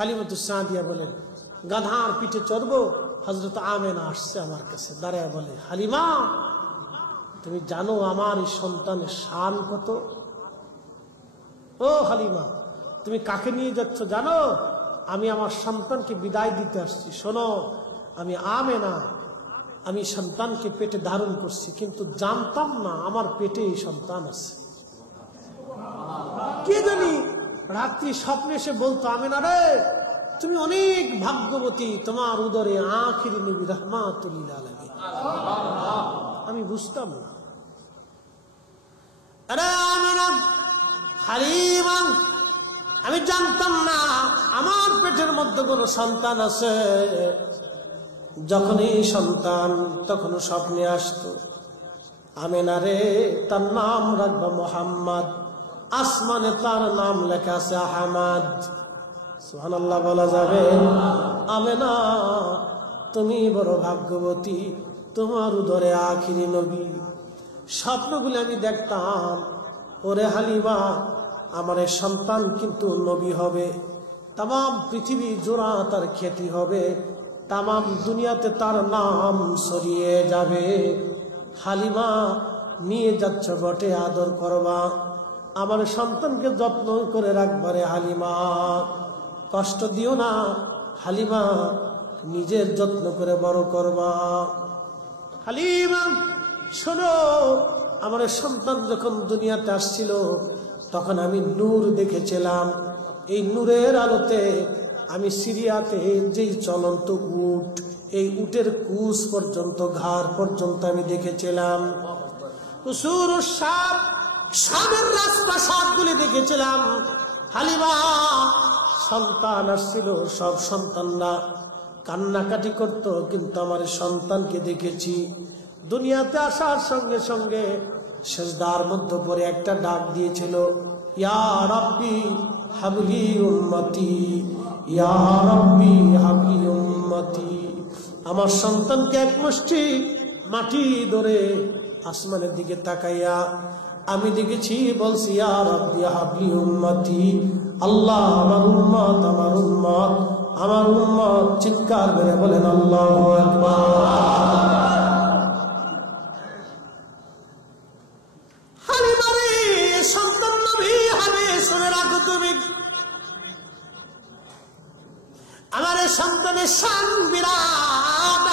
হালিমাতুস সাদিয়া বলেন, গাধার পিঠে চড়বো, হযরত আমেনা আসছে আমার কাছে, দাঁড়ায় বলে, হালিমা তুমি জানো আমার এই সন্তানের শান কত? ও হালিমা, তুমি কাকে নিয়ে যাচ্ছ জানো? আমি আমার সন্তানকে বিদায় দিতে আসছি। শোনো, আমি আমেনা, আমি সন্তানকে পেটে ধারণ করছি, কিন্তু জানতাম না আমার পেটে এই সন্তান আছে। কে জানি রাত্রি স্বপ্নে এসে বলতো, আমেনা রে তুমি অনেক ভাগ্যবতী, তোমার উদরে আখিরি নবী রাহমাতুল লিল আলামিন। আমি বুঝতাম না। আরে আমেনা, হালিমা, আমি জানতাম না আমার পেটের মধ্যে কোনো সন্তান আছে। যখনই সন্তান তখন স্বপ্নে আসতো, আমেনা রে তার নাম রাখবা মোহাম্মদ, আসমানে তার নাম লেখা আছে আহমদ। সুবহানাল্লাহ বলা যাবে? আমেনা তুমি বড় ভাগ্যবতী, তোমার উদরে আখিরি নবী। স্বপ্নগুলো আমি দেখতাম, ওরে হালিমা আমার সন্তান কিন্তু নবী হবে, তাম পৃথিবী জোড়া তার খ্যাতি হবে, তাম দুনিয়াতে তার নাম ছড়িয়ে যাবে। হালিমা নিয়ে যাচ্ছ বটে, আদর করবা, আমার সন্তানকে যত্ন করে রাখবারে হালিমা, কষ্ট দিও না হালিমা, নিজের যত্ন করে বড় করবা। হালিমা শোনো, আমার সন্তান যখন দুনিয়াতে আসছিল তখন আমি নূর দেখেছিলাম। এই নূরের আলোতে আমি সিরিয়াতে যেই চলন্ত উট, এই উটের কুশ পর্যন্ত, ঘাড় পর্যন্ত আমি দেখেছিলাম। সাদের রাজপ্রাসাদগুলি দেখেছিলাম। হালিমা সন্তান আসছিল, সব সন্তানরা কান্নাকাটি করত, কিন্তু আমার সন্তানকে দেখেছি। দুনিয়াতে আসার সঙ্গে সঙ্গে সেজদার মধ্যে পড়ে একটা ডাক দিয়েছিল, ইয়া রাব্বি হাবলি উম্মতি, ইয়া রাব্বি হাবলি উম্মতি। আমার সন্তানকে এক মুষ্টি মাটি ধরে আসমানের দিকে তাকাইয়া আমি দেখেছি, বলছি ইয়া রাব্বি হাবলি উম্মতি, আল্লাহ আমার উম্মত, আমার উম্মত, আমার উম্মত। চিৎকার করে বলেন আল্লাহু আকবার। আমার সন্তানের শান বিরাট।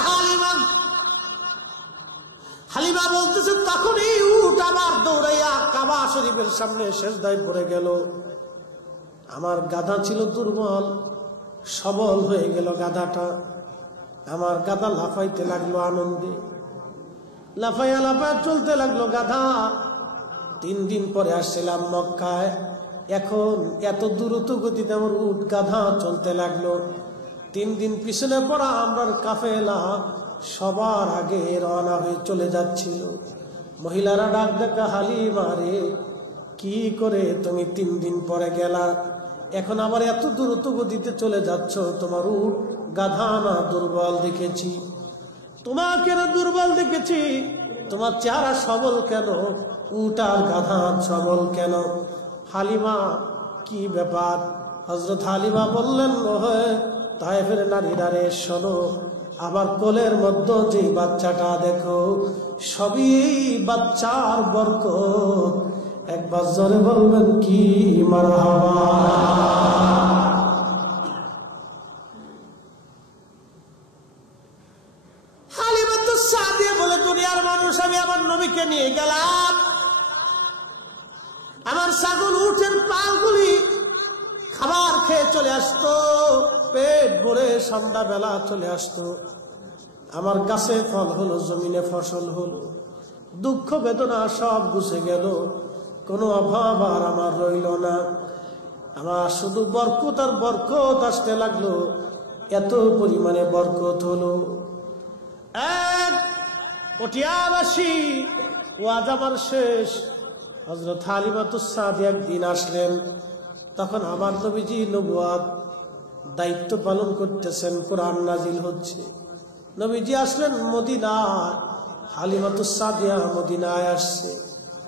হালিমা বলতেছে, তখনই উট আবার দৌড়াইয়া কাবা শরীফের সামনে সেজদায় পড়ে গেল। আমার গাধা ছিল দুর্বল, সবল হয়ে গেল গাধাটা। আমার গাধা লাফাইতে লাগলো আনন্দে, লাফাইয়া লাফাইয়া চলতে লাগলো গাধা। 3 দিন পরে আসছিলাম মক্কায়, এখন এত দ্রুত গতিতে আমার উট গাধা চলতে লাগলো। 3 দিন পিছনে পড়া আমরার কাফেলা সবার আগে রওনা হয়ে চলে যাচ্ছিল। মহিলারা ডাক দেখা, হালিমা রে কি করে তুমি 3 দিন পরে গেলা, এখন আবার এত দ্রুত গতিতে চলে যাচ্ছ? তোমার উট গাধা না দুর্বল দেখেছি, তোমাকে না দুর্বল দেখেছি, তোমার চেহারা সবল কেন, উট আর গাধা সবল কেন? হালিমা কি ব্যাপার? হযরত হালিমা বললেন, ওহে তায়েফের নারীরা রে শোনো, আবার কোলের মধ্যে যে বাচ্চাটা দেখো, সবই বাচ্চার বরকত। একবার জোরে বলবেন কি মারহাবা। হালিমাতুস সাদিয়া বলে, দুনিয়ার মানুষ, আমি আমার নবীকে নিয়ে গেলাম, আমার ছাগল উটের পাগুলি খাবার খেয়ে চলে আসতো, পেট ভরে সন্ধ্যাবেলা চলে আসতো। আমার গাছে ফল হলো, জমিনে ফসল হলো, দুঃখ বেদনা সব গুছে গেল, কোনো অভাব আর আমার রইল না। আমার শুধু বরকত আর বরকত আসতে লাগলো, এত পরিমাণে বরকত হলো। এক পটিয়াবাসী ওয়াজ আমার শেষ। হযরত হালিমাতুস সাদিয়া একদিন আসলেন, তখন আমার নবীজি নবুয়ত দায়িত্ব পালন করতেছেন, কোরআন নাজিল হচ্ছে। নবীজি আসলেন মদিনায়, হালিমাতুস সাদিয়া মদিনায় আসছে।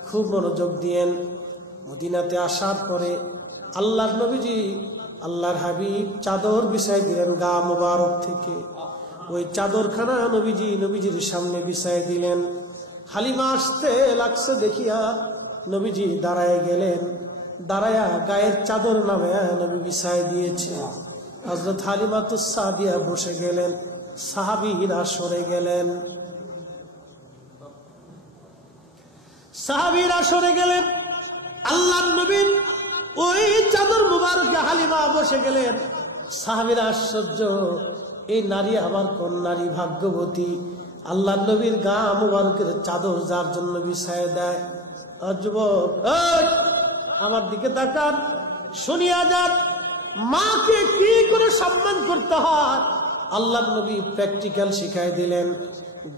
খুব মনোযোগ দিয়েন। মদিনাতে আসার পরে আল্লাহর নবীজি আল্লাহর হাবিব চাদর বিছাই দিলেন গা মুবারক থেকে। ওই চাদরখানা নবীজির সামনে বিছাই দিলেন। হালিমা আসতে লাগছে দেখিয়া নবীজি দাঁড়ায় গেলেন। দাঁড়ায়া গায়ের চাদর নামে নবী বিছাই দিয়েছে। হযরত হালিমাতুস সাদিয়া বসে গেলেন, সাহাবীরা সরে গেলেন। আল্লাহর নবী ওই চাদর মুবারকে হালিমা বসে গেলেন। সাহাবীরা আশ্চর্য, এই নারী আবার কোন নারী ভাগ্যবতী, আল্লাহর নবীর গা মুবারকের চাদর যার জন্য বিছায় দেয়। যুবক আমার দিকে তাকান, শুনিয়া যান মাকে কি করে সম্মান করতে হয়। আল্লাহর নবী প্র্যাকটিক্যাল শিখাই দিলেন।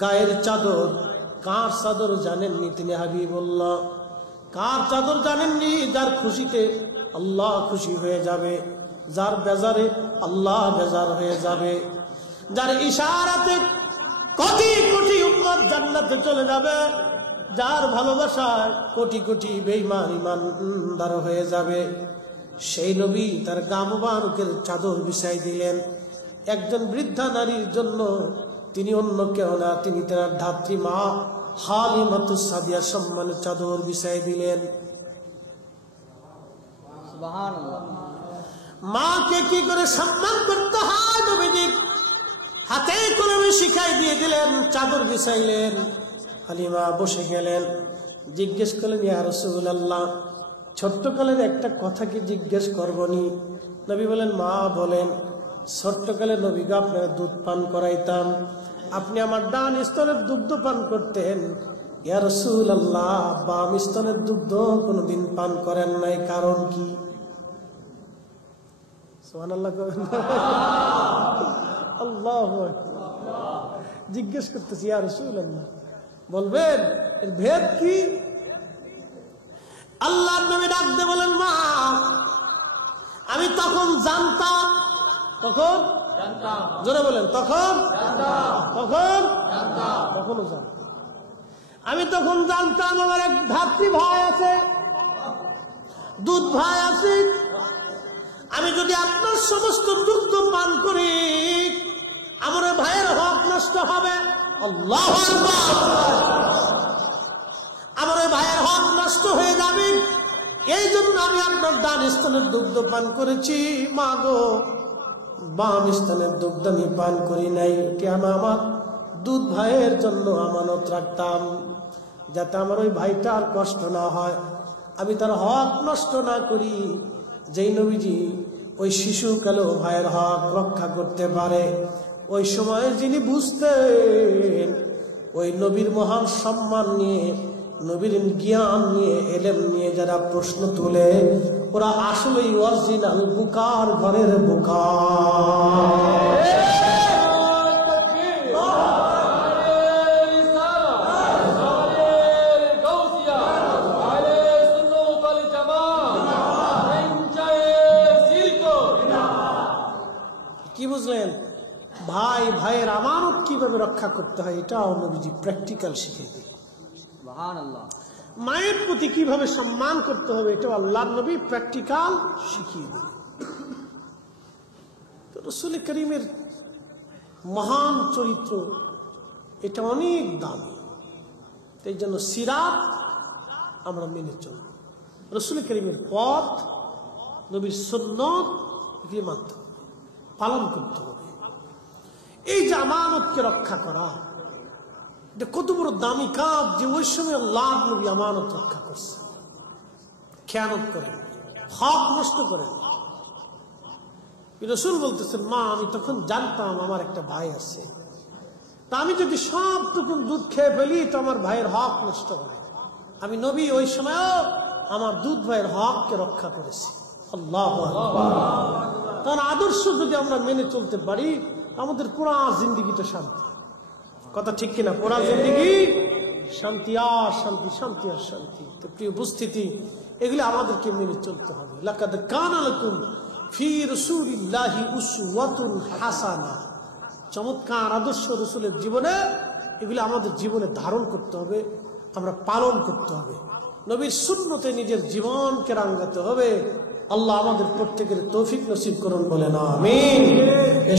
গায়ের চাদর কার চাদর জানেননি তিনি হাবিবুল্লাহ? কার চাদর জানেননি? যার খুশিতে আল্লাহ খুশি হয়ে যাবে, যার বেজারে আল্লাহ বেজার হয়ে যাবে, যার ইশারাতে কোটি কোটি উম্মত জান্নাতে চলে যাবে, যার ভালোবাসায় কোটি কোটি বেঈমান ঈমানদার হয়ে যাবে, সেই নবী তার গা মুবারকের চাদর বিছাই দিলেন একজন বৃদ্ধা নারীর জন্য। তিনি অন্য কেউ না, তিনি তার ধাত্রী মা হালিমাতুস সাদিয়া সম্মানের চাদর বিছাই দিলেন। সুবহানাল্লাহ। মাকে কি করে সম্মান করতে হয় নবীজি হাতে করে শিখাই দিয়ে দিলেন, চাদর বিছাইলেন। হালিমা বসে গেলেন, জিজ্ঞেস করলেন, ইয়া রাসূলুল্লাহ, ছোট্টকালের একটা কথা কি জিজ্ঞেস করবনি? নবী বলেন, মা বলেন। ছোট্টকালে নবীকে আপনার দুধ পান করাইতাম, আপনি আমার ডান স্তনের দুগ্ধ পান করতেন। ইয়া রাসূলুল্লাহ, বাম স্তনের দুগ্ধ কোনদিন পান করেন নাই, কারণ কি? সুবহানাল্লাহ। আল্লাহু আকবার। জিজ্ঞেস করতেছি, ইয়া রাসূলুল্লাহ বলবেন এর ভেদ কি? আল্লাহর নবী ডাক দিয়ে বলেন, মা আমি তখন জানতাম। তখন জোরে বলেন, তখনও জানতাম। আমি তখন জানতাম আমার এক ধাত্রী ভাই আছে, দুধ ভাই আছে। আমি যদি আপনার সমস্ত দুগ্ধ পান করি আমার ভাইয়ের হক নষ্ট হবে। আল্লাহু আকবার। আমার ভাইয়ের হক নষ্ট হয়ে যাবে, এই জন্য আমি আপনার ডান স্তনের দুগ্ধ পান করেছি। মা গো, বাম স্তনের দুগ্ধ আমি পান করি নাই। এটি আমি আমার দুধ ভাইয়ের জন্য আমানত রাখতাম, যাতে আমার ওই ভাইটার কষ্ট না হয়, আমি তার হক নষ্ট না করি। যেই নবীজি ওই শিশুকালেও ভাইয়ের হক রক্ষা করতে পারে, ওই সময় যিনি বুঝতেন ওই নবীর মহান সম্মান নিয়ে, নবীর জ্ঞান নিয়ে, এলেম নিয়ে যারা প্রশ্ন তোলে ওরা আসলেই অরিজিনাল বুকার ঘরের বুকা। কি বুঝলেন? ভাই ভাইয়ের আমানত কিভাবে রক্ষা করতে হয় এটাও নবীজি প্র্যাকটিক্যাল শিখিয়ে দিলেন। সুবহানাল্লাহ। মায়ের প্রতি কিভাবে সম্মান করতে হবে এটাও আল্লাহর নবী প্র্যাকটিক্যাল শিখিয়ে দিলেন। তো রাসূল করিমের মহান চরিত্র এটা অনেক দামি, এই জন্য সিরাত আমরা মেনে চলব। রাসূল করিমের পথ, নবীর সুন্নাত এগুলি মানতে হবে, পালন করতে হবে। এই যে আমানতকে রক্ষা করা, এটা কত বড় দামি কাজ যে ওই সময় আল্লাহর নবী আমানত রক্ষা করছে। খেয়ানত করেন, হক নষ্ট করেন। রাসূল বলতেছেন, মা আমি তখন জানতাম আমার একটা ভাই আছে, তা আমি যদি সবটুকুন দুধ খেয়ে ফেলি তো আমার ভাইয়ের হক নষ্ট হবে। আমি নবী ওই সময়ও আমার দুধ ভাইয়ের হককে রক্ষা করেছি। আল্লাহু আকবার। তার আদর্শ যদি আমরা মেনে চলতে পারি আমাদের পুরা জিন্দেগিটা শান্তি। কথা ঠিক কিনা? পুরা জিন্দেগি শান্তি আর শান্তি, শান্তি আর শান্তি। তো প্রিয় উপস্থিতি, এগুলি আমাদেরকে মেনে চলতে হবে। লাকাদ কানা লাকুম ফি রাসূলিল্লাহি উসওয়াতুন হাসানাহ। চমৎকার আদর্শ রাসূলের জীবনে, এগুলি আমাদের জীবনে ধারণ করতে হবে, আমরা পালন করতে হবে। নবীর সুন্নতে নিজের জীবনকে রাঙ্গাতে হবে। আল্লাহ আমাদের প্রত্যেকের তৌফিক নসিব করুন, বলেন আমিন।